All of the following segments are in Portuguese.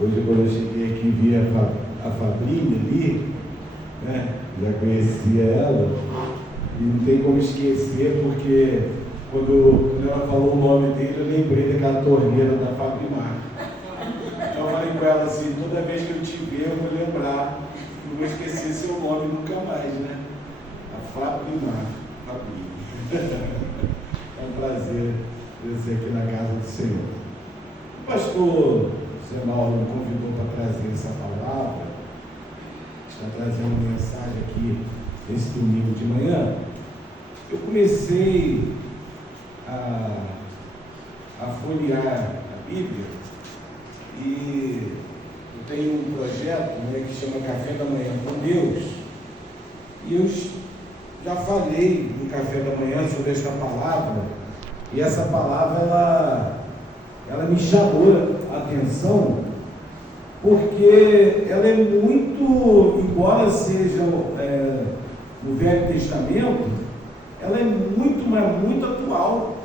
Hoje, quando eu cheguei aqui, vi a Fabrinha ali, né? Já conhecia ela, e não tem como esquecer, porque quando ela falou o nome dele, eu lembrei daquela torneira da Fabrimar. Então eu falei com ela assim: toda vez que eu te ver, eu vou lembrar, não vou esquecer seu nome nunca mais, né? A Fabrimar, Fabrinha. É um prazer ser aqui na casa do Senhor. O pastor Zé Mauro me convidou para trazer essa palavra, está trazendo uma mensagem aqui esse domingo de manhã. Eu comecei a folhear a Bíblia e eu tenho um projeto, né, que chama Café da Manhã com Deus, e eu já falei no Café da Manhã sobre esta palavra, e essa palavra ela me chamou a atenção, porque ela é muito, embora seja no Velho Testamento, ela é muito, mas muito atual.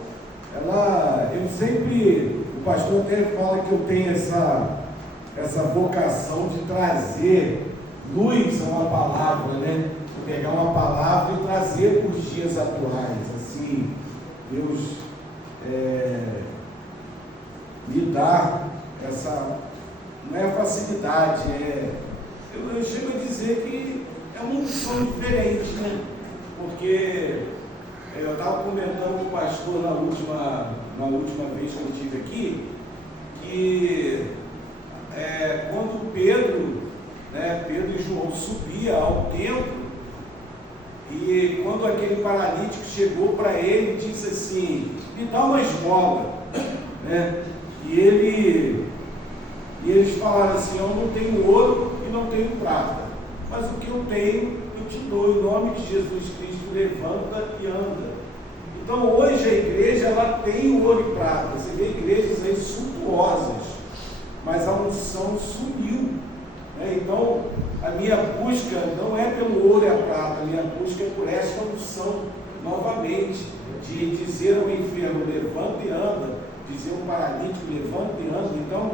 O pastor até fala que eu tenho essa vocação de trazer luz a uma palavra, né? Pegar uma palavra e trazer para os dias atuais. Assim, Deus me dá essa, não é facilidade, eu chego a dizer que é uma unção diferente, né? Porque eu estava comentando com o pastor na última vez que eu estive aqui, que quando Pedro e João subiam ao templo, e quando aquele paralítico chegou para ele, disse assim: me dá uma esmola, né? E eles falaram assim: eu não tenho ouro e não tenho prata, mas o que eu tenho eu te dou. Em nome de Jesus Cristo, levanta e anda. Então hoje a igreja ela tem o ouro e prata. Você vê igrejas aí suntuosas, mas a unção sumiu, né? Então a minha busca não é pelo ouro e a prata, a minha busca é por esta unção novamente, de dizer ao enfermo: levanta e anda, dizer ao paralítico: levanta e anda. Então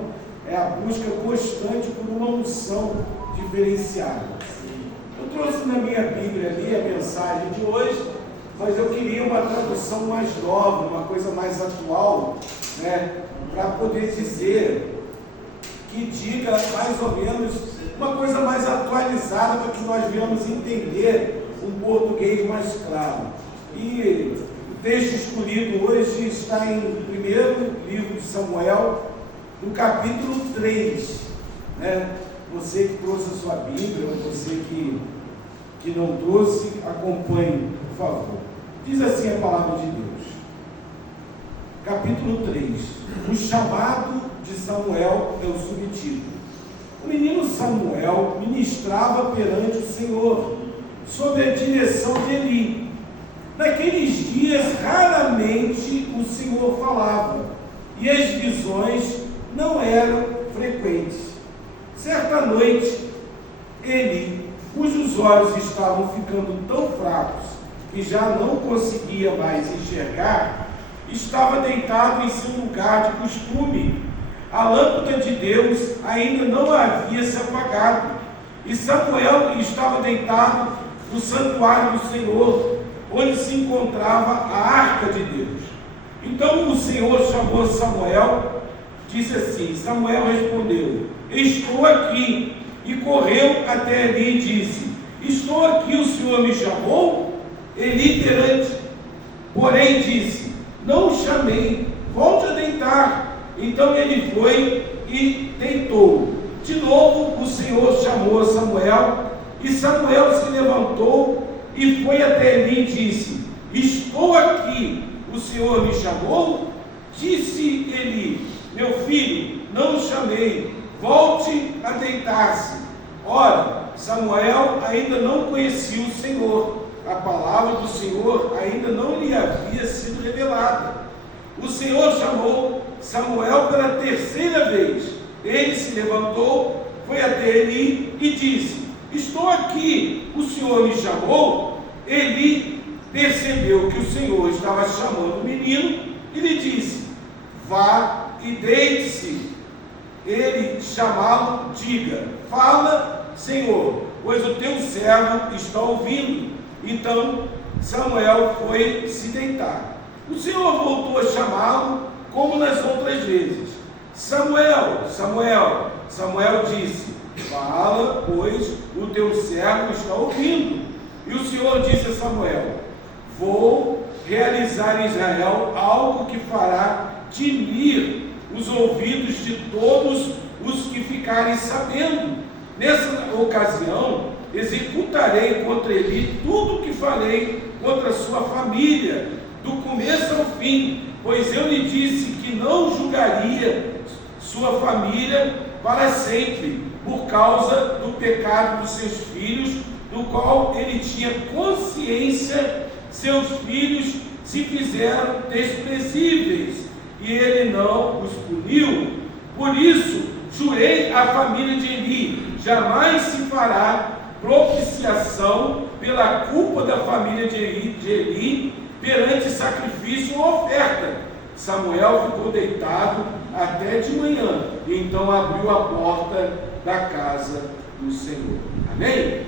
é a busca constante por uma unção diferenciada. Eu trouxe na minha Bíblia ali a mensagem de hoje, mas eu queria uma tradução mais nova, uma coisa mais atual, né, para poder dizer, que diga mais ou menos uma coisa mais atualizada, para que nós venhamos entender um português mais claro. E o texto escolhido hoje está em primeiro livro de Samuel, no capítulo 3, né? Você que trouxe a sua Bíblia, ou você que não trouxe, acompanhe, por favor. Diz assim a palavra de Deus, capítulo 3, o chamado de Samuel é o subtítulo. O menino Samuel ministrava perante o Senhor, sob a direção de Eli. Naqueles dias, raramente o Senhor falava, e as visões não eram frequentes. Certa noite, Eli, cujos olhos estavam ficando tão fracos que já não conseguia mais enxergar, estava deitado em seu lugar de costume. A lâmpada de Deus ainda não havia se apagado, e Samuel estava deitado no santuário do Senhor, onde se encontrava a arca de Deus. Então o Senhor chamou Samuel, disse assim: Samuel respondeu: estou aqui. E correu até Eli e disse: estou aqui, o Senhor me chamou? Eli porém disse: não o chamei, volte a deitar. Então ele foi e deitou. De novo o Senhor chamou Samuel, e Samuel se levantou e foi até Eli e disse: estou aqui, o Senhor me chamou? Disse Eli: meu filho, não o chamei, volte a deitar-se. Ora, Samuel ainda não conhecia o Senhor, a palavra do Senhor ainda não lhe havia sido revelada. O Senhor chamou Samuel pela terceira vez. Ele se levantou, foi até Eli e disse: estou aqui, o Senhor me chamou? Eli percebeu que o Senhor estava chamando o menino e lhe disse: vá e deite-se. Ele ele chamá-lo, diga: fala, Senhor, pois o teu servo está ouvindo. Então Samuel foi se deitar. O Senhor voltou a chamá-lo, como nas outras vezes: Samuel, Samuel. Samuel disse: fala, pois o teu servo está ouvindo. E o Senhor disse a Samuel: vou realizar em Israel algo que fará tinir os ouvidos de todos os que ficarem sabendo. Nessa ocasião executarei contra ele tudo o que falei contra a sua família, do começo ao fim, pois eu lhe disse que não julgaria sua família para sempre, por causa do pecado dos seus filhos, do qual ele tinha consciência. Seus filhos se fizeram desprezíveis, e ele não os puniu. Por isso jurei à família de Eli: jamais se fará propiciação pela culpa da família de Eli perante sacrifício ou oferta. Samuel ficou deitado até de manhã, e então abriu a porta da casa do Senhor. Amém?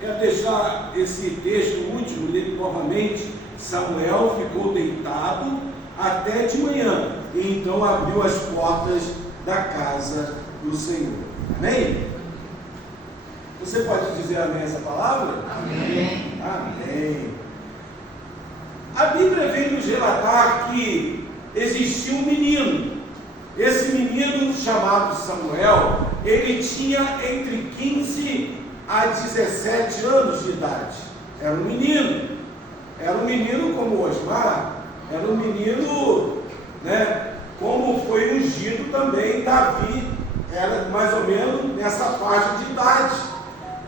Quero deixar esse texto último, ler novamente. Samuel ficou deitado até de manhã, e então abriu as portas da casa do Senhor. Amém? Você pode dizer amém a essa palavra? Amém. Amém. A Bíblia vem nos relatar que existia um menino. Esse menino, chamado Samuel, ele tinha entre 15 a 17 anos de idade. Era um menino como Osmar, era um menino, como foi ungido também Davi, era mais ou menos nessa faixa de idade.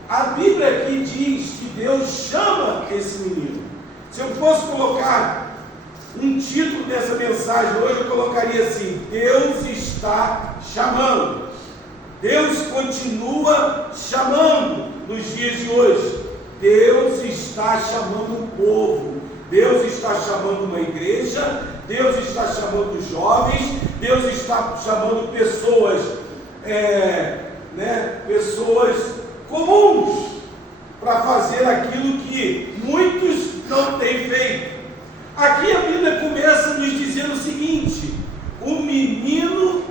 A Bíblia aqui diz que Deus chama esse menino. Se eu fosse colocar um título dessa mensagem hoje, eu colocaria assim: Deus está chamando. Deus continua chamando nos dias de hoje. Deus está chamando o povo. Deus está chamando uma igreja. Deus está chamando jovens. Deus está chamando pessoas, pessoas comuns, para fazer aquilo que muitos não têm feito. Aqui a Bíblia começa nos dizendo o seguinte: o menino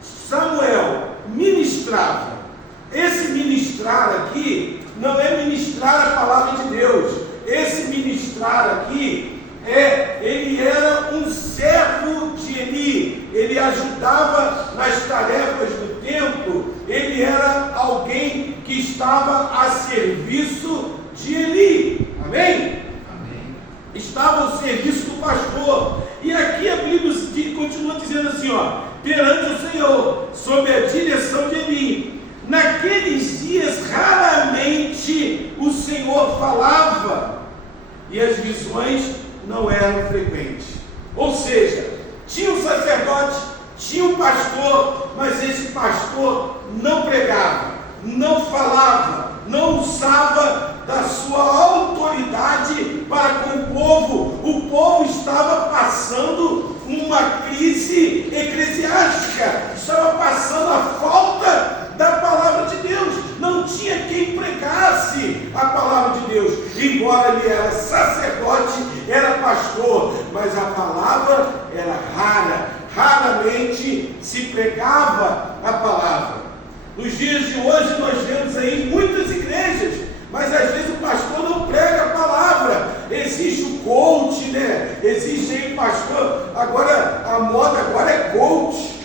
Samuel ministrava. Esse ministrar aqui não é ministrar a palavra de Deus. Esse ministrar aqui ele era um servo de Eli. Ele ajudava nas tarefas do templo. Ele era alguém que estava a serviço de Eli. Amém? Estava ao serviço do pastor. E aqui a Bíblia continua dizendo assim, perante o Senhor, sob a direção de Eli. Naqueles dias raramente o Senhor falava, e as visões não eram frequentes. Ou seja, tinha um sacerdote, tinha um pastor, mas esse pastor não pregava, não falava, não usava da sua autoridade para com o povo. O povo estava passando uma crise eclesiástica, estava passando a falta da palavra de Deus. Não tinha quem pregasse a palavra de Deus. Embora ele era sacerdote, era pastor, mas a palavra era rara. Raramente se pregava a palavra. Nos dias de hoje nós vemos aí muitas igrejas, mas às vezes o pastor não prega a palavra. Existe o coach, existe aí pastor, agora a moda agora é coach,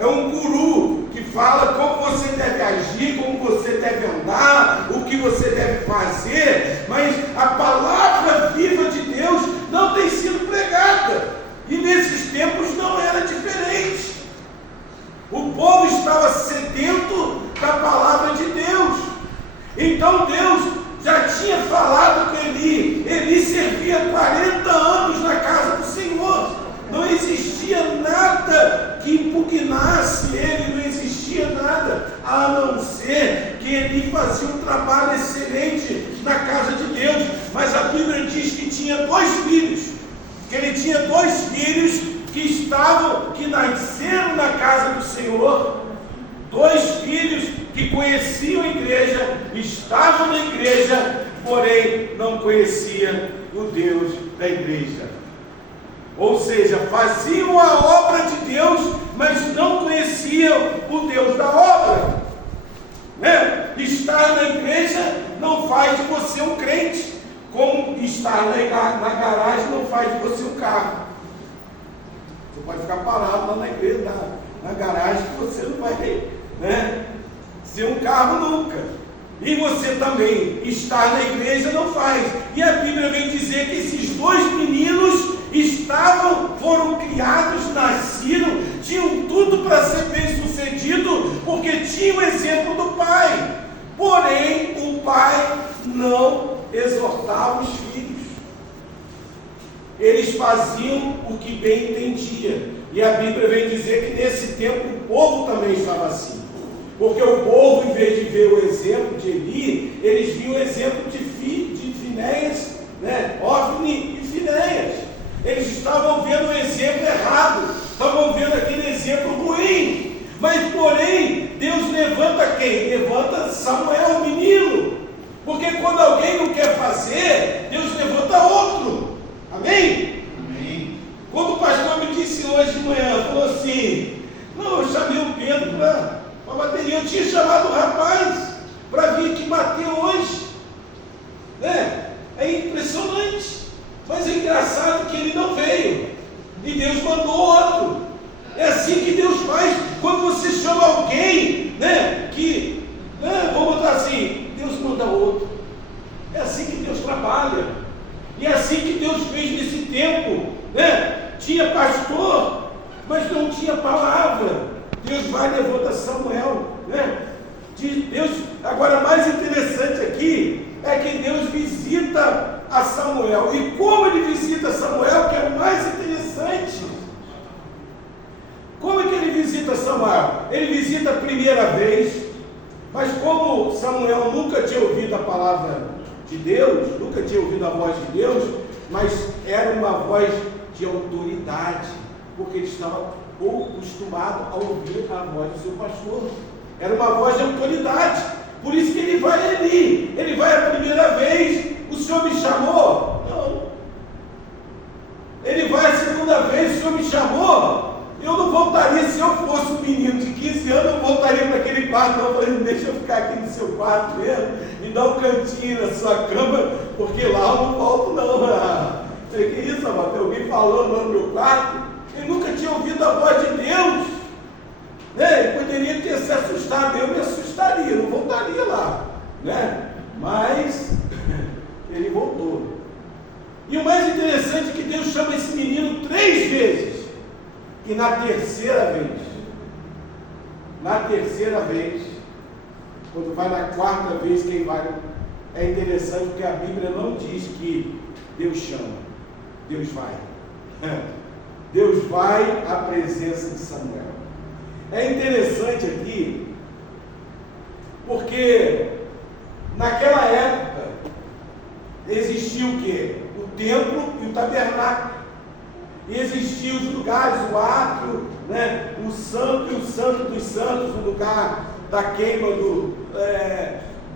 é um guru que fala como você deve agir, como você deve andar, o que você deve fazer, mas a palavra viva de Deus não tem sido pregada. E nesses tempos não era diferente. O povo estava sedento da palavra de Deus. Então Deus já tinha falado com Eli. Eli servia 40 anos na casa do Senhor. Não existia nada que impugnasse ele, não existia nada, a não ser que Eli fazia um trabalho excelente na casa de Deus. Mas a Bíblia diz que tinha 2 filhos. Que ele tinha 2 filhos que nasceram na casa que conheciam a igreja, estavam na igreja, porém não conheciam o Deus da igreja. Ou seja, faziam a obra de Deus, mas não conheciam o Deus da obra. Né? Estar na igreja não faz de você um crente, como estar na garagem não faz de você um carro. Você pode ficar parado lá na igreja, na garagem, que você não vai, né, ser um carro nunca. E você também, estar na igreja não faz. E a Bíblia vem dizer que esses dois meninos foram criados, nasceram, tinham tudo para ser bem sucedido, porque tinham o exemplo do pai. Porém, o pai não exortava os filhos. Eles faziam o que bem entendia. E a Bíblia vem dizer que nesse tempo o povo também estava assim. Porque o povo, em vez de ver o exemplo de Eli, eles viam o exemplo de Finéias, né? Ofni e Finéias. Eles estavam vendo o exemplo errado, estavam vendo aquele exemplo ruim. Mas, porém, Deus levanta quem? Levanta Samuel, o menino. Porque quando alguém não quer fazer, Deus levanta outro. Amém? Amém. Quando o pastor me disse hoje de manhã, falou assim: não, eu chamei o Pedro para a bateria. Eu tinha chamado o rapaz para vir aqui bater hoje. Né? É impressionante. Mas é engraçado que ele não veio. E Deus mandou outro. É assim que Deus faz. Quando você chama alguém, né, vamos botar assim, Deus manda outro. É assim que Deus trabalha. E é assim que Deus fez nesse tempo. Né? Tinha pastor, mas não tinha palavra. Deus vai e levanta Samuel. Né? Deus, agora, mais interessante aqui é que Deus visita a Samuel. E como ele visita Samuel, que é o mais interessante. Como é que ele visita Samuel? Ele visita a primeira vez, mas como Samuel nunca tinha ouvido a palavra de Deus, nunca tinha ouvido a voz de Deus, mas era uma voz de autoridade, porque ele estava acostumado a ouvir a voz do seu pastor. Era uma voz de autoridade. Por isso que ele vai ali. Ele vai a primeira vez. O Senhor me chamou? Não. Ele vai a segunda vez. O Senhor me chamou? Eu não voltaria. Se eu fosse um menino de 15 anos, eu voltaria para aquele quarto. Não, eu falei, deixa eu ficar aqui no seu quarto mesmo e dar um cantinho na sua cama, porque lá eu não volto não. Eu falei, que isso, amor? Tem alguém falando lá no meu quarto? Ele nunca tinha ouvido a voz de Deus. Né? Ele poderia ter se assustado. Eu me assustaria, não voltaria lá. Né? Mas ele voltou. E o mais interessante é que Deus chama esse menino 3 vezes. E na terceira vez, quando vai na 4ª vez, quem vai? É interessante porque a Bíblia não diz que Deus chama, Deus vai. Deus vai à presença de Samuel. É interessante aqui, porque naquela época existia o quê? O templo e o tabernáculo. E existiam os lugares, o átrio, né? O santo e o santo dos santos, o lugar da queima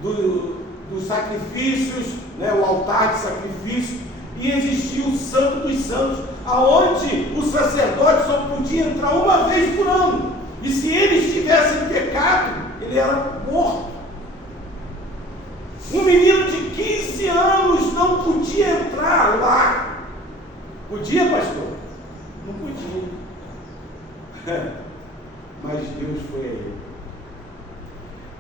dos sacrifícios, né? O altar de sacrifício. E existia o santo dos santos, aonde o sacerdote só podia entrar uma vez por ano. E se ele estivesse em pecado, ele era morto. Um menino de 15 anos não podia entrar lá. Podia, pastor? Não podia. Mas Deus foi a ele.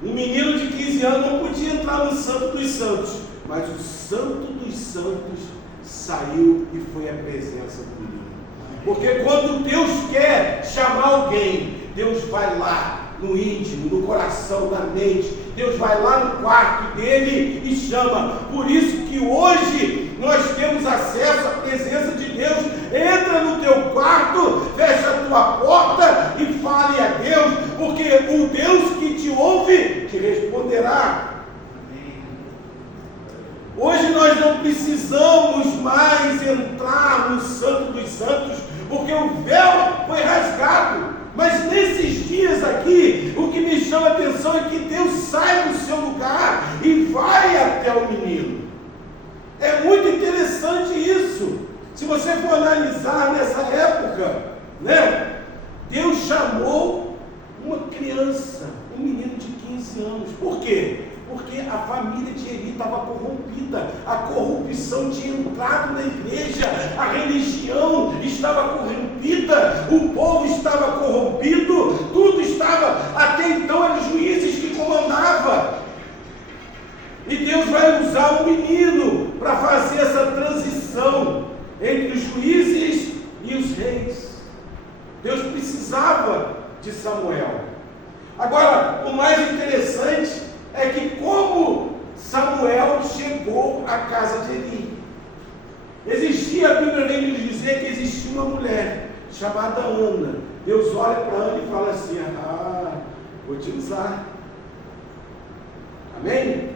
Um menino de 15 anos não podia entrar no Santo dos Santos, mas o Santo dos Santos saiu e foi à presença do menino. Porque quando Deus quer chamar alguém, Deus vai lá no íntimo, no coração, na mente. Deus vai lá no quarto dele e chama. Por isso que hoje nós temos acesso à presença de Deus. Entra no teu quarto, fecha a tua porta e fale a Deus, porque o Deus que te ouve te responderá. Hoje nós não precisamos mais entrar no Santo dos Santos, porque o véu foi rasgado. Mas nesses dias aqui, o que me chama a atenção intenção é que Deus sai do seu lugar e vai até o menino. É muito interessante isso. Se você for analisar nessa época, né? Deus chamou uma criança, um menino de 15 anos. Por quê? Porque a família de Eli estava corrompida, a corrupção tinha entrado na igreja, a religião estava corrompida, o povo estava corrompido, tudo estava, até então eram juízes que comandavam. E Deus vai usar um menino para fazer essa transição entre os juízes e os reis. Deus precisava de Samuel. Agora, o mais interessante é que como Samuel chegou à casa de Eli. Existia, a Bíblia vem nos dizer que existia uma mulher chamada Ana. Deus olha para Ana e fala assim: vou te usar. Amém?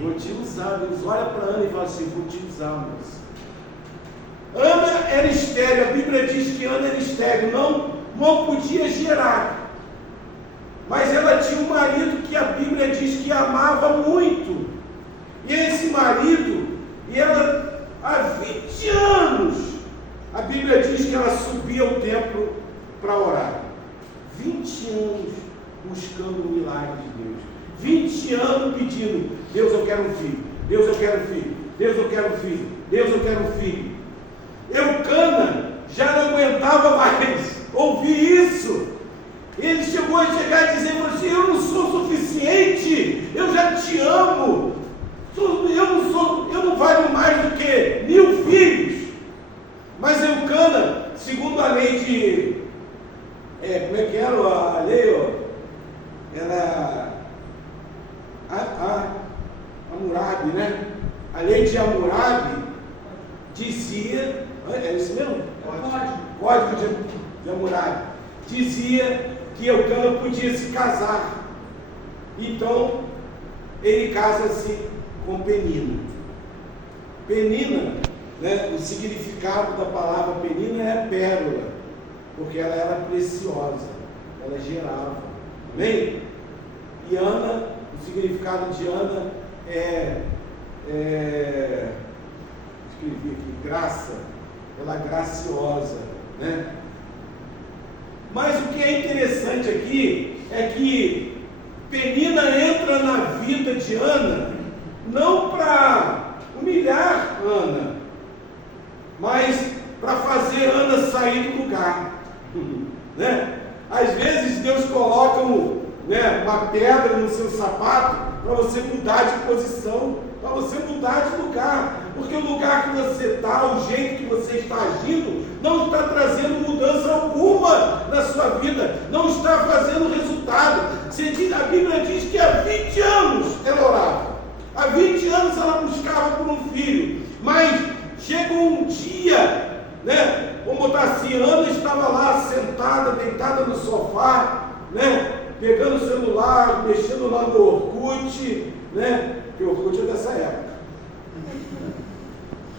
Vou te usar. Deus olha para Ana e fala assim: vou te usar, moça. Ana era estéril. A Bíblia diz que Ana era estéril, não podia gerar. Mas ela tinha um marido que a Bíblia diz que amava muito. E esse marido, e ela há 20 anos, a Bíblia diz que ela subia ao templo para orar. 20 anos buscando o milagre de Deus. 20 anos pedindo: Deus, eu quero um filho. Deus, eu quero um filho. Deus, eu quero um filho. Deus, eu quero um filho. Eucana já não aguentava mais ouvir isso. Ele chegou a chegar e dizer assim: eu não sou suficiente, eu já te amo, eu não valho mais do que 1000 filhos. Mas Eucana, segundo a lei de, como é que era a lei? Era Hammurabi, né? A lei de Hammurabi dizia, é isso mesmo? Código de Hammurabi dizia que Eucana podia se casar. Então ele casa-se com Penina. Penina, né, o significado da palavra Penina é pérola, porque ela era preciosa, ela gerava. Amém? E Ana, o significado de Ana escrevi aqui, graça, ela é graciosa, né? Mas o que é interessante aqui é que Penina entra na vida de Ana não para humilhar Ana, mas para fazer Ana sair do lugar, né? Às vezes Deus coloca uma pedra no seu sapato para você mudar de posição, para você mudar de lugar, porque o lugar que você está, o jeito que você está agindo, não está trazendo mudança alguma na sua vida, não está fazendo resultado. A Bíblia diz que há 20 anos ela orava, há 20 anos ela buscava por um filho, mas chegou um dia, né? Vamos botar assim, Ana estava lá sentada, deitada no sofá, né? Pegando o celular, mexendo lá no Orkut, né? Porque o Orkut é dessa época.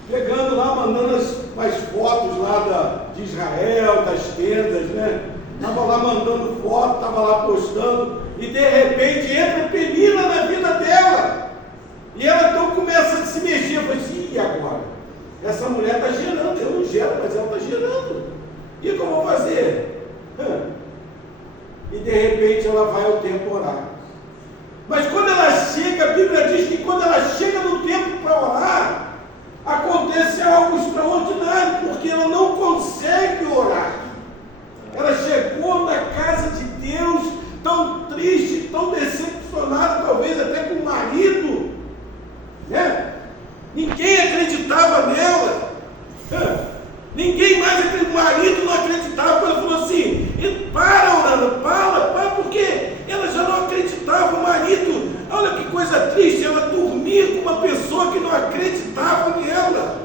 Pegando lá, mandando as fotos lá de Israel, das tendas, né? Estava lá mandando foto, estava lá postando, e de repente entra Penina na vida dela. E ela então começa a se mexer. Eu falei assim: e agora? Essa mulher está gerando, eu não gero, mas ela está gerando. E o que eu vou fazer? E de repente ela vai ao templo orar. Mas quando ela chega, a Bíblia diz que quando ela chega no templo para orar, acontece algo extraordinário, porque ela não consegue orar. Ela chegou na casa de Deus tão triste, tão decepcionada, talvez até com o marido, né? Ninguém acreditava nela, ninguém mais acreditava, o marido não acreditava. Ela falou assim: para, orando, para, porque ela já não acreditava. O marido, olha que coisa triste, ela dormia com uma pessoa que não acreditava nela.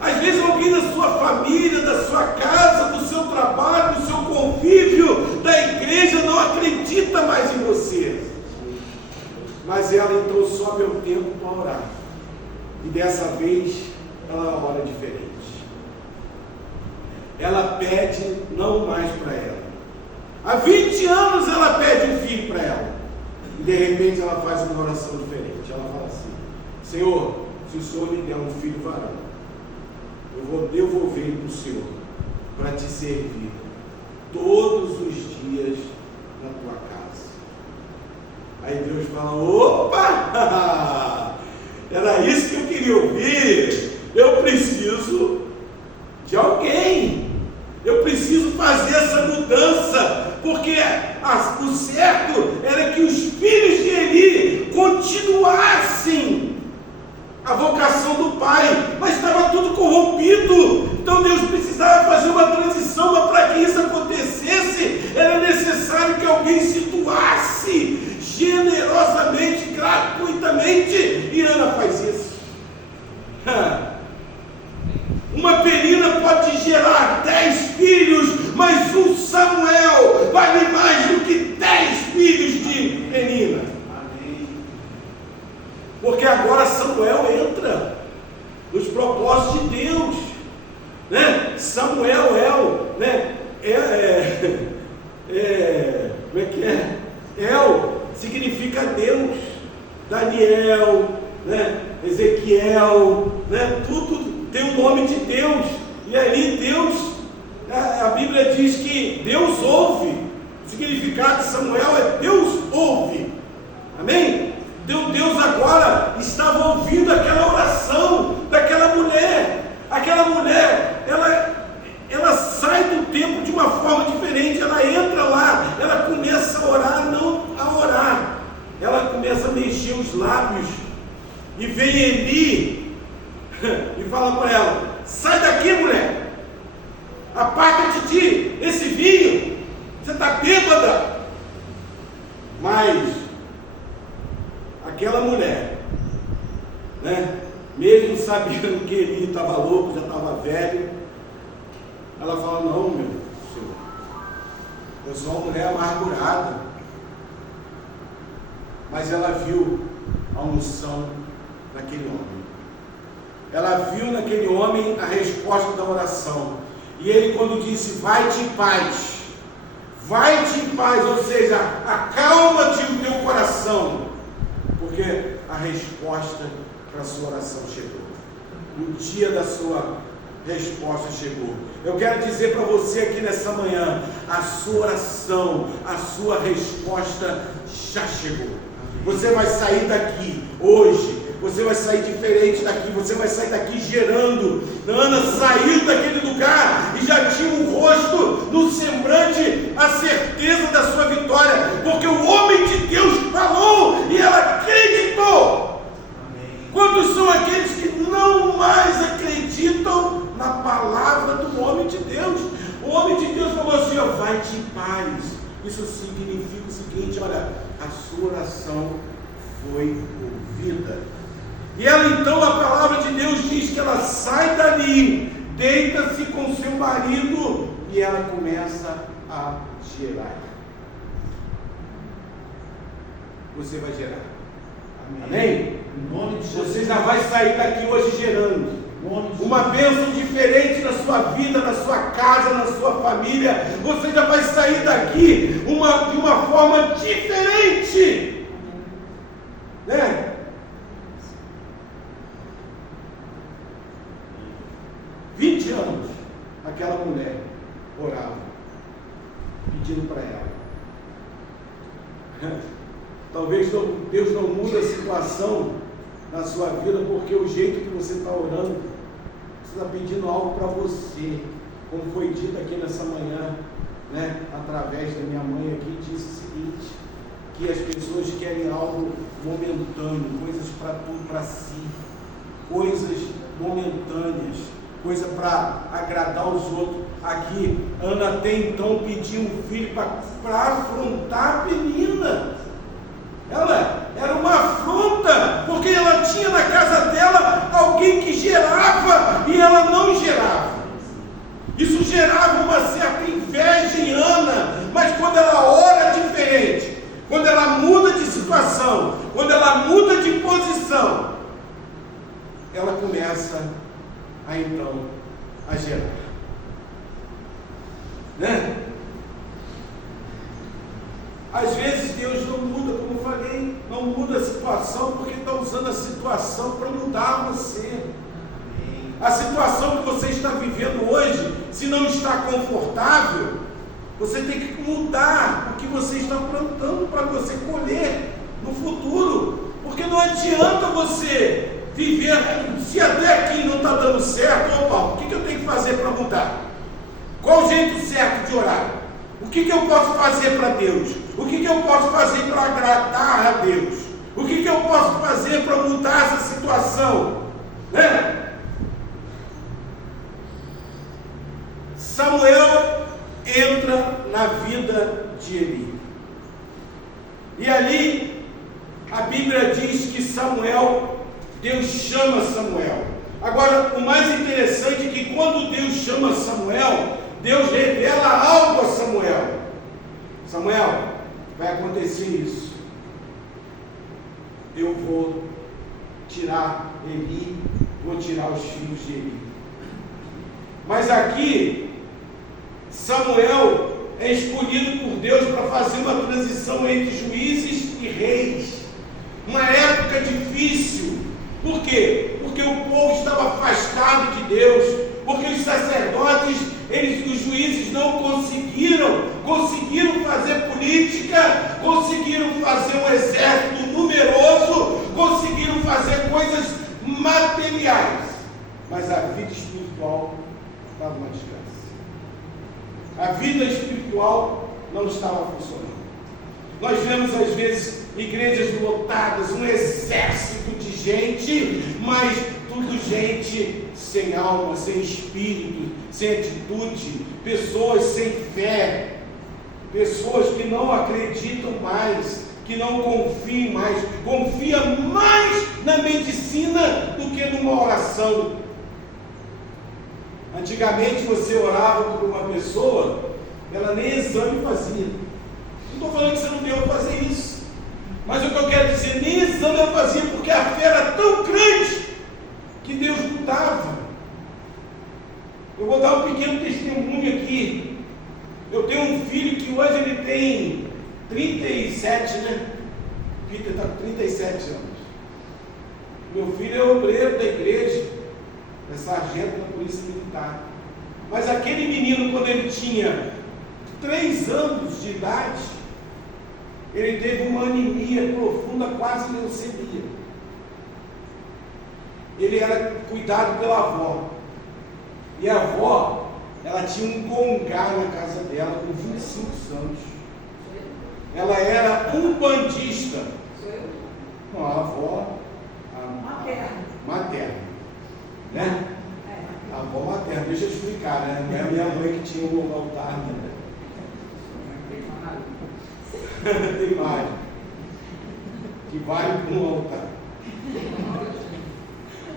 Às vezes alguém da sua família, da sua casa, do seu trabalho, do seu convívio, da igreja, não acredita mais em você. Mas ela então sobe ao templo para orar. E dessa vez ela ora diferente. Ela pede não mais para ela. Há 20 anos ela pede um filho para ela. E de repente ela faz uma oração diferente. Ela fala assim: Senhor, se o Senhor me der um filho varão, eu vou devolver ele para o Senhor, para te servir todos os dias na tua casa. Aí Deus fala: opa! Era isso que eu queria ouvir. Eu preciso de alguém. Eu preciso fazer essa mudança, porque o certo era que os filhos de Eli continuassem a vocação do pai, mas estava tudo corrompido. Então Deus precisava fazer uma transição, mas para que isso acontecesse, era necessário que alguém se doasse generosamente, gratuitamente, e Ana faz isso. Uma Penina pode gerar 10 filhos, mas um Samuel vale mais do que 10 filhos de Penina. Amém. Porque agora Samuel entra nos propósitos de Deus, né? Samuel, né? Como é que é? El significa Deus. Daniel, né? Ezequiel, né? Tudo tem o nome de Deus, e ali Deus, a Bíblia diz que Deus ouve. O significado de Samuel é Deus ouve, amém? Deus agora estava ouvindo aquela oração daquela mulher. Aquela mulher, ela sai do templo de uma forma diferente, ela entra lá, ela começa a orar, não a orar, ela começa a mexer os lábios, e vem Eli e fala para ela: sai daqui, mulher, aparta de ti esse vinho, você está bêbada. Mas aquela mulher, né, mesmo sabendo que ele estava louco, já estava velho, ela fala: não, meu senhor, eu sou uma mulher amargurada. Mas ela viu a unção naquele homem. Ela viu naquele homem a resposta da oração. E ele, quando disse: vai-te em paz, vai-te em paz, ou seja, acalma-te o teu coração, porque a resposta para a sua oração chegou. O dia da sua resposta chegou. Eu quero dizer para você aqui nessa manhã: a sua oração, a sua resposta já chegou. Você vai sair daqui hoje, você vai sair diferente daqui, você vai sair daqui gerando. Ana saiu daquele lugar e já tinha um rosto no semblante, a certeza da sua vitória, porque o homem de Deus falou e ela acreditou. Amém. Quantos são aqueles que não mais acreditam na palavra do homem de Deus? O homem de Deus falou assim: ó, vai-te em paz. Isso significa o seguinte: olha, a sua oração foi ouvida. E ela, então, a palavra de Deus diz que ela sai dali, deita-se com seu marido e ela começa a gerar. Você vai gerar. Amém? Amém? Você já vai sair daqui hoje gerando uma bênção diferente na sua vida, na sua casa, na sua família. Você já vai sair daqui de uma forma diferente, né? 20 anos aquela mulher orava, pedindo para ela. Talvez Deus não mude a situação na sua vida, porque o jeito que você está orando, você está pedindo algo para você. Como foi dito aqui nessa manhã, né, através da minha mãe aqui, disse o seguinte: que as pessoas querem algo momentâneo, coisas para tudo, para si, coisas momentâneas, coisa para agradar os outros. Aqui, Ana até então pediu um filho para afrontar a Penina. Ela era uma afronta, porque ela tinha na casa dela alguém que gerava e ela não gerava. Isso gerava uma certa inveja em Ana, mas quando ela ora diferente, quando ela muda de situação, quando ela muda de posição, ela começa a então a gerar, né? Às vezes Deus não muda, como eu falei, não muda a situação porque está usando a situação para mudar você. A situação que você está vivendo hoje, se não está confortável, você tem que mudar o que você está plantando para você colher no futuro. Porque não adianta você viver, se até aqui não está dando certo, opa, o que eu tenho que fazer para mudar? Qual o jeito certo de orar? O que eu posso fazer para Deus? O que eu posso fazer para agradar a Deus? O que eu posso fazer para mudar essa situação? Né? Samuel entra na vida de Eli. E ali a Bíblia diz que Deus chama Samuel. Agora, o mais interessante é que quando Deus chama Samuel, Deus revela algo a Samuel. Samuel, vai acontecer isso. Eu vou tirar Eli, vou tirar os filhos de Eli. Mas aqui, Samuel é escolhido por Deus para fazer uma transição entre juízes e reis. Uma época difícil. Por quê? Porque o povo estava afastado de Deus. Porque os sacerdotes, os juízes não conseguiram fazer política, conseguiram fazer um exército numeroso, conseguiram fazer coisas materiais. Mas a vida espiritual estava uma desgraça. A vida espiritual não estava funcionando. Nós vemos às vezes igrejas lotadas, um exército de gente, mas tudo gente sem alma, sem espírito, sem atitude, pessoas sem fé, pessoas que não acreditam mais, que não confiam mais, confia mais na medicina do que numa oração. Antigamente você orava por uma pessoa, ela nem exame fazia. Não estou falando que você não deve fazer isso, mas o que eu quero dizer, nem exame ela fazia, porque a fé era tão grande que Deus mudava. Eu vou dar um pequeno testemunho aqui. Eu tenho um filho que hoje ele tem 37, né? Peter está com 37 anos. Meu filho é obreiro da igreja, é sargento da polícia militar. Mas aquele menino, quando ele tinha 3 anos de idade, ele teve uma anemia profunda, quase leucemia. Ele era cuidado pela avó. E a avó, ela tinha um congá na casa dela com 25 anos. Ela era umbandista. Não, a avó materna. Né? A avó materna, deixa eu explicar, né? Não é a minha mãe que tinha um altar, né? Tem mais. Que vale por um altar.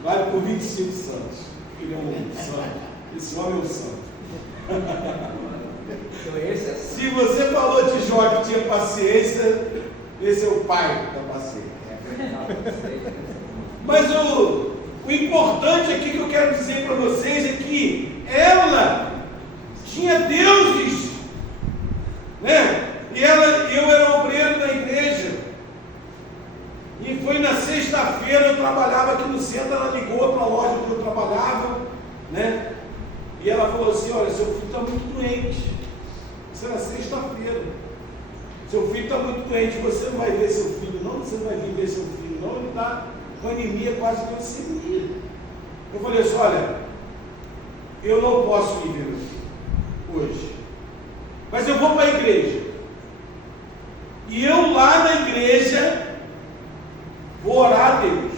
Vale por 25 santos. Ele é um santo. Esse homem é um santo. Se você falou de Jó que tinha paciência, esse é o pai da paciência. Mas o importante aqui que eu quero dizer para vocês é que ela tinha deuses, né? E eu era obreiro da igreja. E foi na sexta-feira, eu trabalhava aqui no centro, ela ligou para a loja onde eu trabalhava, né? E ela falou assim, olha, seu filho está muito doente. Isso era sexta-feira. Seu filho está muito doente, você não vai ver seu filho não, você não vai vir ver seu filho não, ele está com anemia, quase leucemia. Eu falei assim, olha, eu não posso ir ver hoje, mas eu vou para a igreja. E eu lá na igreja vou orar a Deus.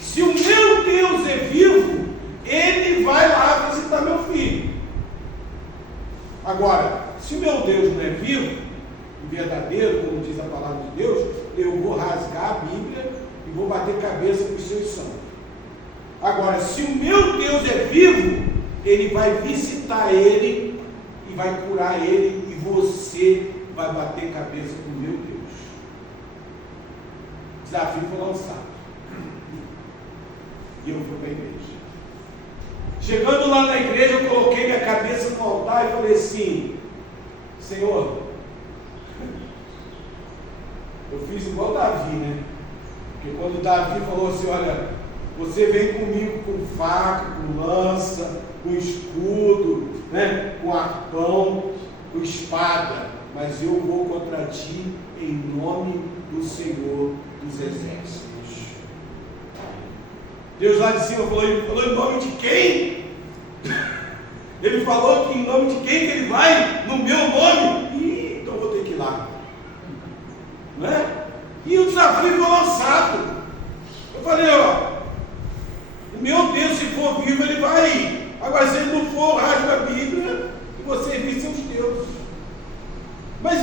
Se o meu Deus é vivo, Ele vai lá visitar meu filho. Agora, se o meu Deus não é vivo, verdadeiro, como diz a palavra de Deus, eu vou rasgar a Bíblia e vou bater cabeça com os seus santos. Agora, se o meu Deus é vivo, Ele vai visitar ele e vai curar ele, e você vai bater cabeça com o meu Deus. O desafio foi lançado. E eu fui para a igreja. Chegando lá na igreja, eu coloquei minha cabeça no altar e falei assim: Senhor, eu fiz igual Davi, né? Porque quando Davi falou assim, olha, você vem comigo com faca, com lança, com escudo, né? Com arpão, com espada, mas eu vou contra ti em nome do Senhor dos Exércitos. Deus lá de cima falou em nome de quem? Ele falou que em nome de quem que ele vai? No meu nome? Ih, então vou ter que ir lá. Não é? E o desafio foi lançado. Eu falei, ó, o meu Deus, se for vivo, ele vai ir. Agora, se ele não for, rasga a Bíblia e você vê seus deuses. Mas,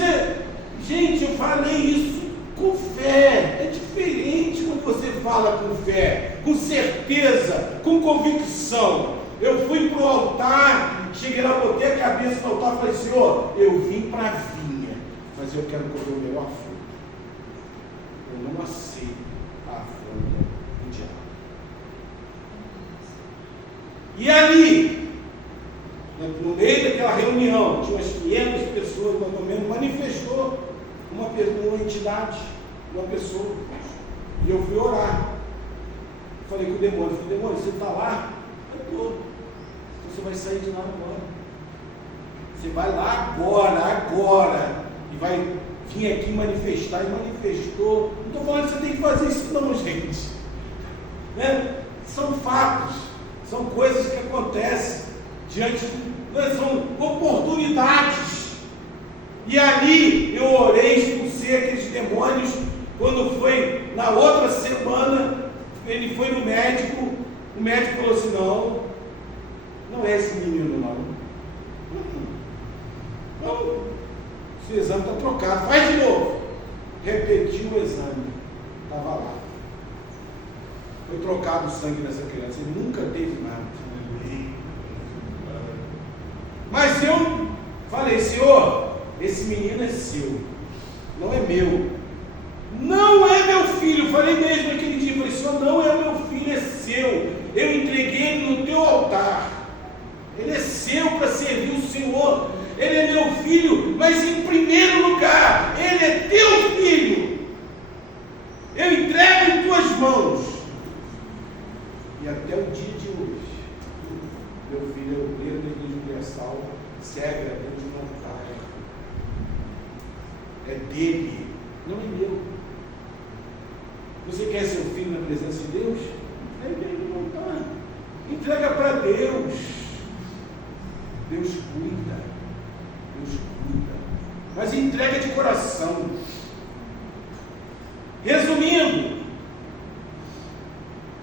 gente, eu falei isso com fé. É diferente quando você fala com fé, com certeza, com convicção. Eu fui para o altar, cheguei lá, botei a cabeça no altar e falei, Senhor, eu vim para a vinha, mas eu quero comer o melhor fruto. Eu não aceito a afronta do diabo. E ali, no meio daquela reunião, tinha umas 500 pessoas, mais ou menos, manifestou uma entidade, uma pessoa. E eu fui orar. Falei com o demônio, você está lá? Eu estou. Você vai sair de lá agora. Você vai lá agora. E vai vir aqui manifestar. E manifestou. Não estou falando que você tem que fazer isso não, gente. Né? São fatos. São coisas que acontecem diante de... São oportunidades. E ali eu orei, expulsei aqueles demônios. Quando foi na outra semana, ele foi no médico. O médico falou assim, não é esse menino não. Não, esse exame está trocado, faz de novo. Repetiu o exame, estava lá. Foi trocado o sangue dessa criança, ele nunca teve nada. Mas eu falei, Senhor, esse menino é seu, não é meu. Não é meu filho, falei mesmo naquele dia, falei, Senhor, não é meu filho, é seu. Eu entreguei ele no teu altar. Ele é seu para servir o Senhor. Ele é meu filho, mas em primeiro lugar, ele é teu filho. Eu entrego em tuas mãos. E até o dia de hoje, meu filho é o obreiro da Igreja Universal, serve a Deus no altar. É dele, não é meu. Você quer seu filho na presença de Deus? É dele no altar. Entrega para Deus. Deus cuida. Deus cuida. Mas entrega de coração. Resumindo,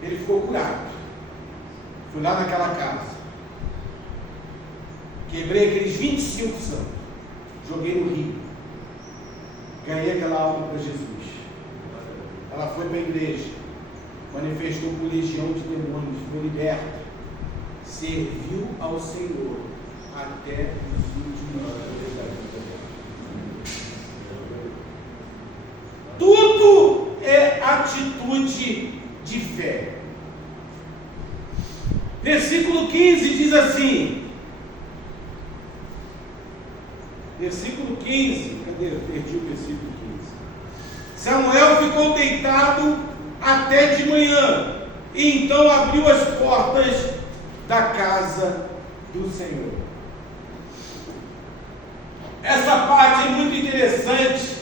ele ficou curado. Fui lá naquela casa. Quebrei aqueles 25 santos. Joguei no rio. Ganhei aquela alma para Jesus. Ela foi para a igreja. Manifestou com legião de demônios. Foi liberta. Serviu ao Senhor até os últimos dias da vida. Tudo é atitude de fé. Versículo 15 diz assim. Versículo 15. Cadê? Eu perdi o versículo 15. Samuel ficou deitado até de manhã. E então abriu as portas da casa do Senhor. Essa parte é muito interessante,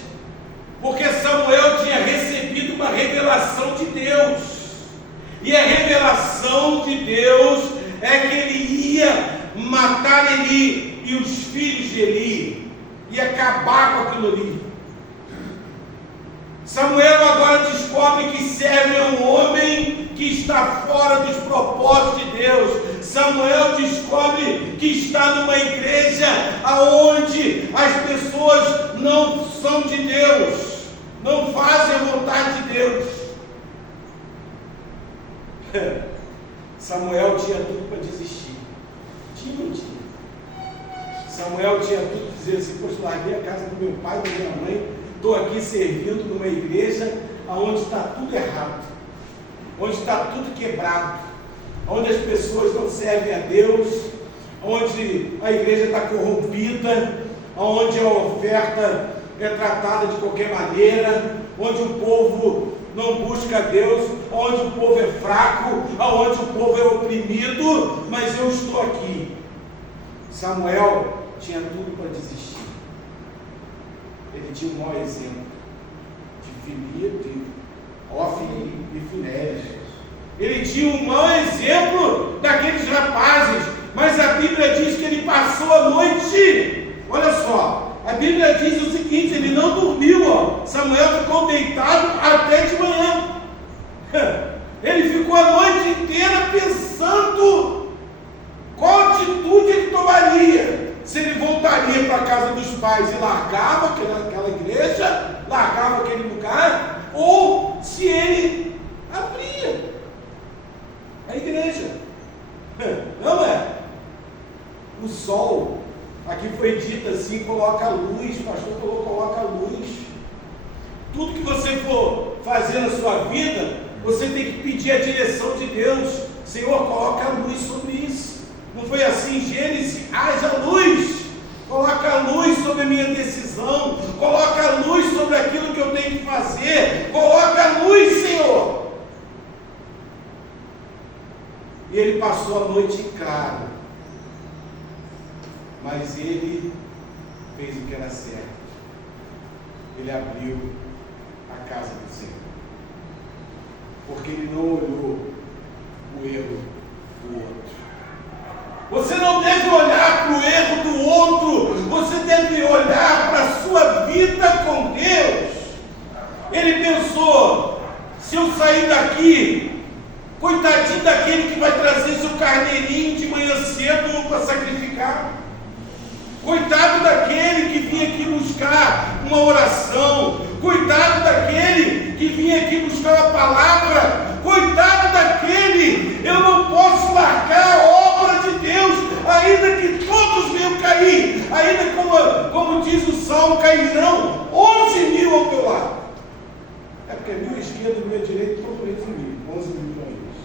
porque Samuel tinha recebido uma revelação de Deus. E a revelação de Deus é que ele ia matar Eli e os filhos de Eli, ia acabar com aquilo ali. Samuel agora descobre que serve a um homem que está fora dos propósitos de Deus. Samuel descobre que está numa igreja aonde as pessoas não são de Deus, não fazem a vontade de Deus. Samuel tinha tudo para desistir. Tinha. Samuel tinha tudo para dizer assim, poxa, larguei a casa do meu pai, da minha mãe, estou aqui servindo numa igreja onde está tudo errado, onde está tudo quebrado, onde as pessoas não servem a Deus, onde a igreja está corrompida, onde a oferta é tratada de qualquer maneira, onde o povo não busca Deus, onde o povo é fraco, onde o povo é oprimido, mas eu estou aqui. Samuel tinha tudo para desistir. Ele tinha o maior exemplo de Ofni e Finéias. Ele tinha o maior exemplo daqueles rapazes, mas a Bíblia diz que ele passou a noite. Olha só, a Bíblia diz o seguinte: ele não dormiu, ó. Samuel ficou deitado até de manhã. Ele ficou a noite inteira pensando qual atitude ele tomaria. Se ele voltaria para a casa dos pais e largava aquela igreja, largava aquele lugar, ou se ele abria a igreja. Não é? O sol, aqui foi dito assim, coloca a luz, o pastor falou, coloca a luz. Tudo que você for fazer na sua vida, você tem que pedir a direção de Deus. Senhor, coloca a luz sobre isso. Não foi assim em Gênesis? Haja luz. Coloca a luz sobre a minha decisão. Coloca a luz sobre aquilo que eu tenho que fazer. Coloca a luz, Senhor. E ele passou a noite em claro. Mas ele fez o que era certo. Ele abriu a casa do Senhor. Porque ele não olhou o erro do outro. Você não deve olhar para o erro do outro, você deve olhar para a sua vida com Deus. Ele pensou: se eu sair daqui, coitadinho daquele que vai trazer seu carneirinho de manhã cedo para sacrificar, coitado daquele que vinha aqui buscar uma oração, coitado daquele que vinha aqui buscar uma palavra, coitado daquele, eu não posso largar a obra de Deus, ainda que todos venham cair, ainda como diz o Salmo, cairão 11.000 ao teu lado. É porque meu esquerdo e meu direito estão por entre mim, 11.000 para eles.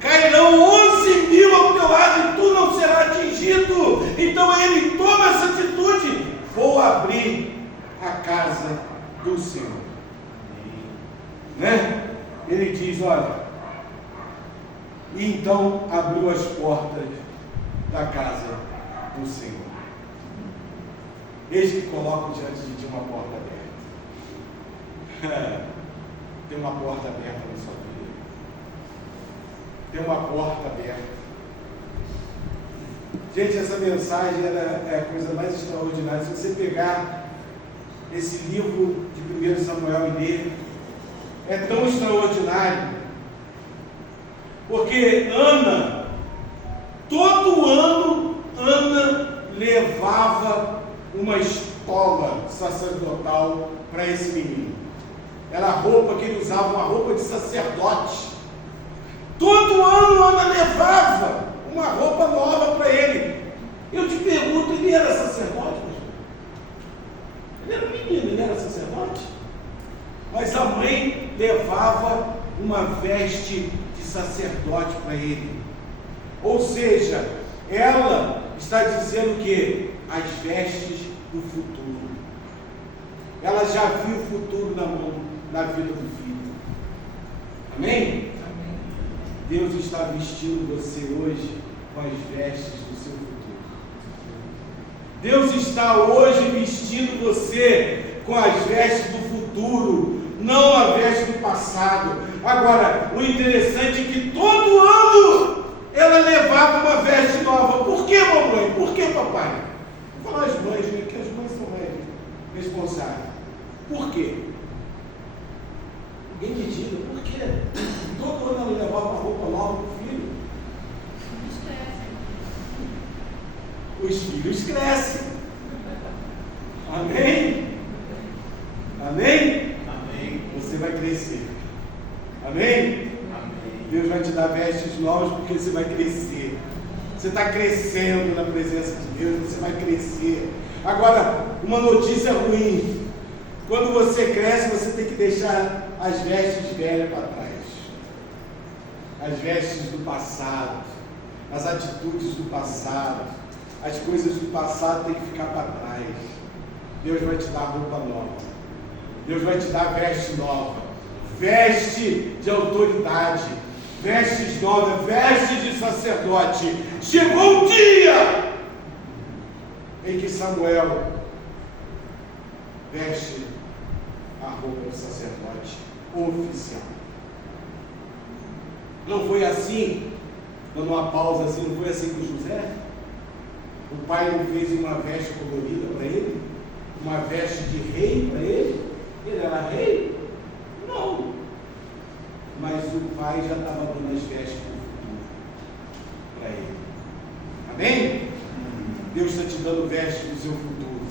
Cairão 11.000 ao teu lado e tu não serás atingido. Então ele toma essa atitude: vou abrir a casa do Senhor. Né? Ele diz: olha, e então abriu as portas da casa do Senhor. Eis que coloco diante de ti uma porta aberta. Tem uma porta aberta na sua vida. Tem uma porta aberta. Gente, essa mensagem é a coisa mais extraordinária. Se você pegar esse livro de 1 Samuel e ler, é tão extraordinário, porque Ana, todo ano, Ana levava uma estola sacerdotal para esse menino. Era a roupa que ele usava, uma roupa de sacerdote. Todo ano Ana levava uma roupa nova para ele. Eu te pergunto, ele era sacerdote? Ele era um menino, ele era sacerdote? Mas a mãe levava uma veste de sacerdote para ele. Ou seja, ela está dizendo que as vestes do futuro. Ela já viu o futuro na vida do filho. Amém? Deus está vestindo você hoje com as vestes do seu futuro. Deus está hoje vestindo você com as vestes do futuro, não a veste do passado. Agora, o interessante é que todo ano ela levava uma veste nova. Por que, mamãe? Por que, papai? Vou falar as mães, né? Porque as mães são mais responsáveis. Por quê? Ninguém me diga, por quê? Todo ano ela levava uma roupa nova para o filho. Os filhos crescem. Amém? Amém? Amém. Você vai crescer. Amém? Amém. Deus vai te dar vestes novas porque você vai crescer. Você está crescendo na presença de Deus, você vai crescer. Agora, uma notícia ruim. Quando você cresce, você tem que deixar as vestes velhas para trás. As vestes do passado, as atitudes do passado. As coisas do passado têm que ficar para trás. Deus vai te dar roupa nova. Deus vai te dar veste nova. Veste de autoridade. Vestes novas, vestes de sacerdote. Chegou o dia em que Samuel veste a roupa do sacerdote oficial. Não foi assim, dando uma pausa assim, não foi assim com José? O pai não fez uma veste colorida para ele? Uma veste de rei para ele? Ele era rei? Não. Mas o pai já estava dando as vestes do futuro para ele. Amém? Deus está te dando vestes do seu futuro.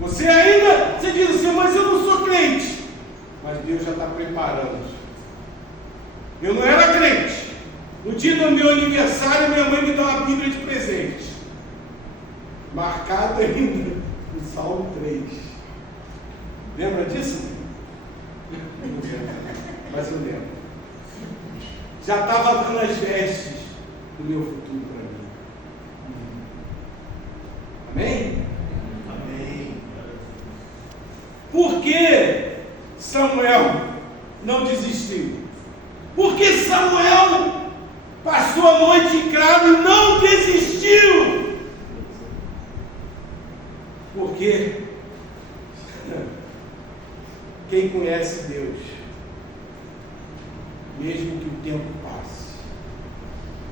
Você diz assim, mas eu não sou crente. Mas Deus já está preparando. Eu não era crente. No dia do meu aniversário, minha mãe me deu uma Bíblia de presente. Marcado ainda no Salmo 3. Lembra disso? Não lembro, mas eu lembro. Já estava dando as vestes do meu futuro para mim. Amém? Amém. Por que Samuel não desistiu? Porque Samuel passou a noite em claro e não desistiu. Porque quem conhece Deus, mesmo que o tempo passe,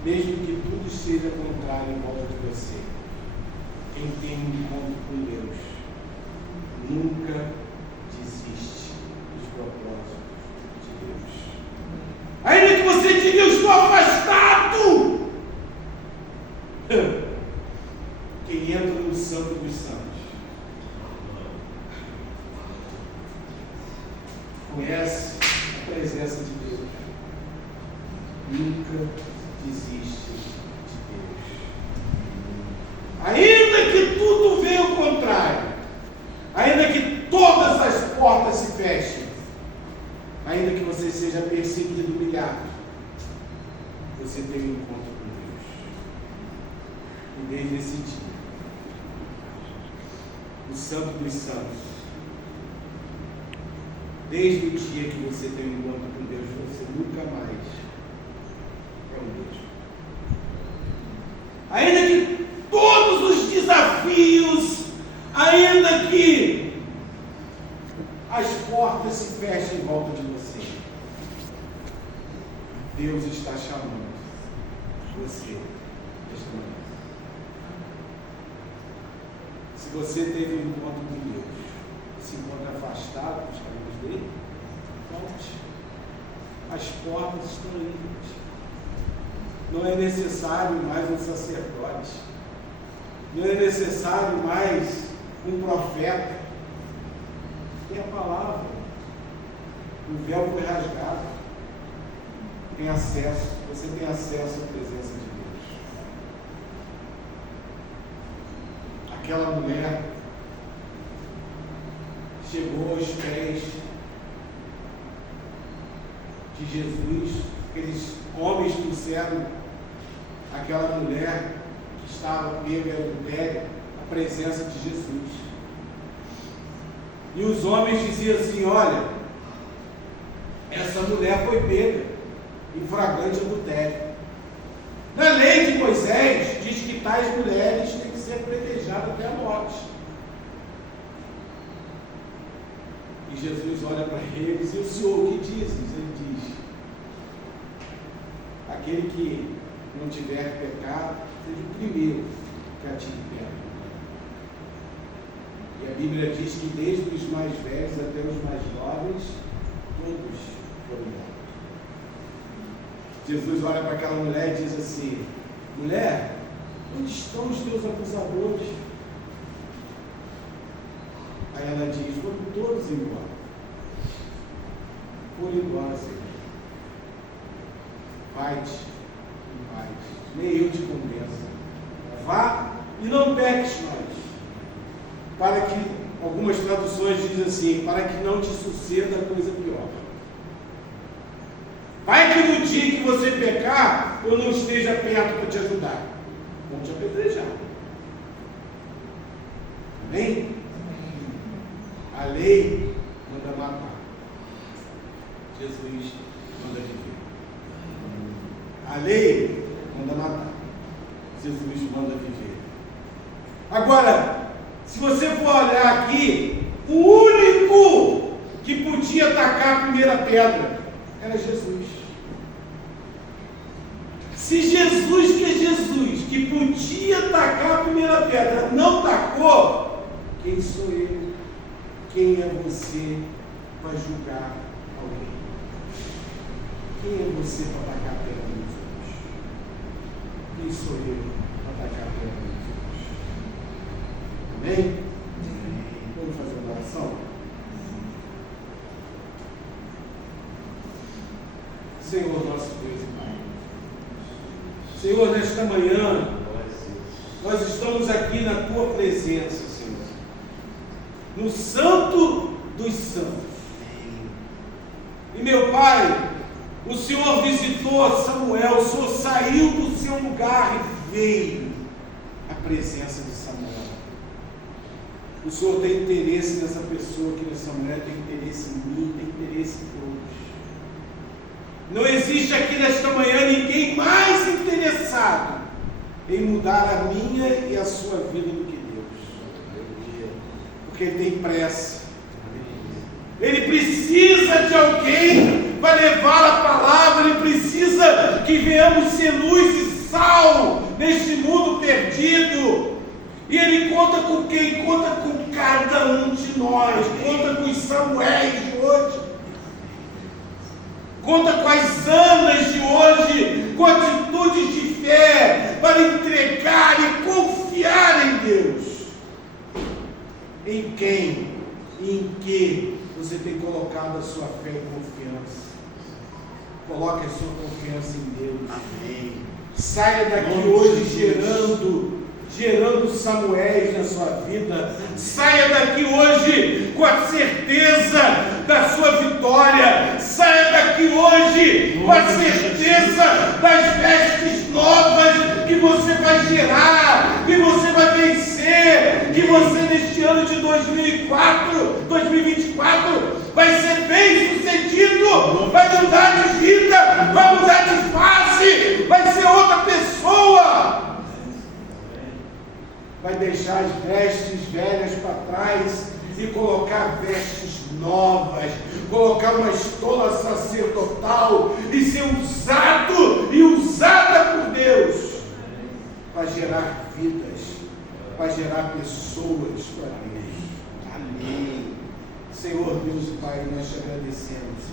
mesmo que tudo esteja contrário em volta de você, quem tem um encontro com Deus, nunca desiste dos propósitos de Deus. Ainda que você diga, eu estou afastado, quem entra no Santo dos Santos conhece a presença de Deus, nunca desiste de Deus. Ainda que tudo venha ao contrário, ainda que todas as portas se fechem, ainda que você seja perseguido, humilhado, você tem um encontro com Deus. E desde esse dia, o Santo dos Santos, desde o dia que você tem um encontro com Deus, você nunca mais é o mesmo. Ainda que todos os desafios, ainda que as portas se fechem em volta de você, Deus está chamando você esta manhã. Se você teve um encontro com Deus, se encontra afastado dos caminhos dele, volte. As portas estão livres. Não é necessário mais um sacerdote. Não é necessário mais um profeta. Tem a palavra. O véu foi rasgado. Tem acesso. Você tem acesso à presença de Deus. Aquela mulher chegou aos pés de Jesus. Aqueles homens trouxeram aquela mulher que estava pega em adultério à presença de Jesus. E os homens diziam assim: olha, essa mulher foi pega em flagrante adultério. Na lei de Moisés diz que tais mulheres têm que ser apedrejadas até a morte. E Jesus olha para eles: e o Senhor, o que dizes? Ele diz: aquele que não tiver pecado, seja o primeiro que atire pedra. E a Bíblia diz que desde os mais velhos até os mais jovens, todos foram mortos. Jesus olha para aquela mulher e diz assim: mulher, onde estão os teus acusadores? Aí ela diz: foram todos embora. Foram embora, Senhor. Vai-te em paz. Nem eu te convenço. Vá e não peques mais. Para que, algumas traduções dizem assim, para que não te suceda coisa pior. Vai que no dia que você pecar, eu não esteja perto para te ajudar. Vão te apedrejar. Amém? A lei manda matar. Jesus manda viver. A lei manda matar. Jesus manda viver. Agora, se você for olhar aqui, o único que podia atacar a primeira pedra era Jesus. Se Jesus, que é Jesus, que podia atacar a primeira pedra, não tacou, quem sou eu? Quem é você para julgar alguém? Quem é você para atacar a pedra nos outros? Quem sou eu para atacar a pedra nos outros? Amém? Vamos fazer uma oração? Senhor, nosso Deus e Pai. Senhor, nesta manhã, nós estamos aqui na Tua presença, Senhor. No Santo dos Santos. E meu Pai, o Senhor visitou Samuel, o Senhor saiu do seu lugar e veio à presença de Samuel. O Senhor tem interesse nessa pessoa aqui nessa mulher, tem interesse em mim, tem interesse em todos. Não existe aqui nesta manhã ninguém mais interessado em mudar a minha e a sua vida do que Deus. Porque Ele tem pressa. Ele precisa de alguém para levar a palavra, Ele precisa que venhamos ser luz e sal neste mundo perdido. E Ele conta com quem? Conta com cada um de nós, conta com os Samuéis de hoje, conta com as Anas de hoje, com atitudes de fé, para entregar e confiar em Deus. Em quem e em que você tem colocado a sua fé e confiança? Coloque a sua confiança em Deus. Amém. Saia daqui hoje gerando Samuéis na sua vida. Saia daqui hoje com a certeza da sua vitória. Saia daqui hoje com a certeza das vestes novas que você vai gerar, que você vai vencer, que você neste ano de 2024 vai ser bem sucedido, vai mudar de vida, vai mudar de face, vai ser outra pessoa. Vai deixar as vestes velhas para trás e colocar vestes novas, colocar uma estola sacerdotal e ser usado e usada por Deus para gerar vidas, para gerar pessoas para Deus. Amém. Senhor Deus e Pai, nós te agradecemos,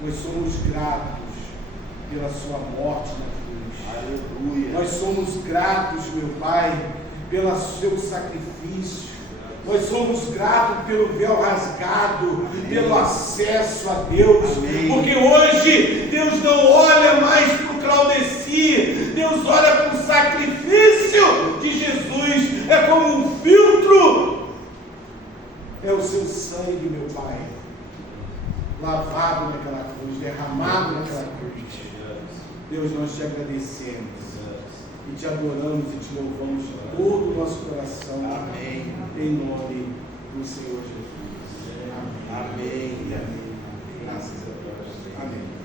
pois somos gratos pela sua morte na cruz. Aleluia. Nós somos gratos, meu Pai, pelo seu sacrifício. Nós somos gratos pelo véu rasgado, amém, pelo acesso a Deus. Amém. Porque hoje Deus não olha mais para o Claudeci, Deus olha para o sacrifício de Jesus. É como um filtro. É o seu sangue, meu Pai, lavado naquela cruz, derramado naquela cruz. Deus, nós te agradecemos e te adoramos e te louvamos de todo o nosso coração. Amém. Em nome do Senhor Jesus. Amém. Amém. Amém. Graças a Deus. Amém.